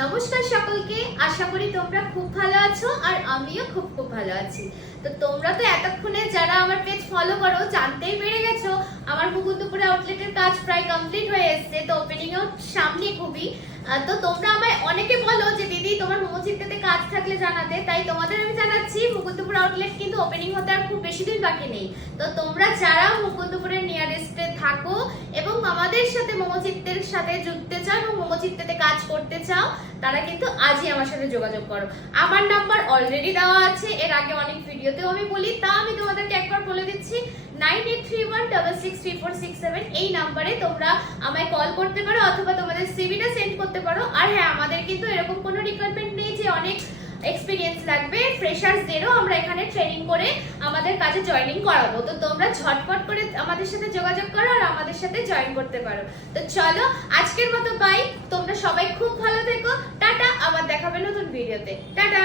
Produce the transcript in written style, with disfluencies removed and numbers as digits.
নমস্কার সকলকে, আশা করি তোমরা খুব ভালো আছো আর আমিও খুব ভালো আছি। তো তোমরা তো এতক্ষণে যারা আমার পেজ ফলো করো জানতেই পেরে গেছো আমার মুকুন্দপুরে আউটলেটের কাজ প্রায় কমপ্লিট হয়ে এসেছে। তো ওপেনিং এর সামনে খুবই তো তোমরা আমায় অনেকে বলো যে দিদি তোমার মোমোচিত্তাতে কাজ থাকলে জানাতে, তাই তোমাদের আমি জানাচ্ছি মুকুন্দপুর আউটলেট কিন্তু ওপেনিং হতে আর খুব বেশি দিন বাকি নেই। তো তোমরা যারা মুকুন্দপুরের নিয়ারেস্টে থাকো এবং আমাদের সাথে মোমোচিত্তের সাথে যুক্তে চাও এবং মোমোচিত্তাতে কাজ করতে চাও, তারা কিন্তু আজই আমার সাথে যোগাযোগ করো। আমার নাম্বার অলরেডি দেওয়া আছে, এর আগে অনেক ভিডিওতেও আমি বলি, তা আমি তোমাদেরকে একবার বলে দিচ্ছি। 9831663467 এই নাম্বারে তোমরা আমায় কল করতে পারো অথবা তোমাদের সিভিটা সেন্ড করতে পারো। আর হ্যাঁ, আমাদের কিন্তু এরকম কোনো রিকোয়ারমেন্ট নেই যে অনেক এক্সপিরিয়েন্স লাগবে। ফ্রেশার্সদেরও আমরা এখানে ট্রেনিং করে আমাদের কাজে জয়েনিং করাবো। তো তোমরা ঝটপট করে আমাদের সাথে যোগাযোগ করো আর আমাদের সাথে জয়েন করতে পারো। তো চলো আজকের মতো বাই, তোমরা সবাই খুব ভালো থেকো, টাটা। আবার দেখাবে নতুন ভিডিওতে, টাটা।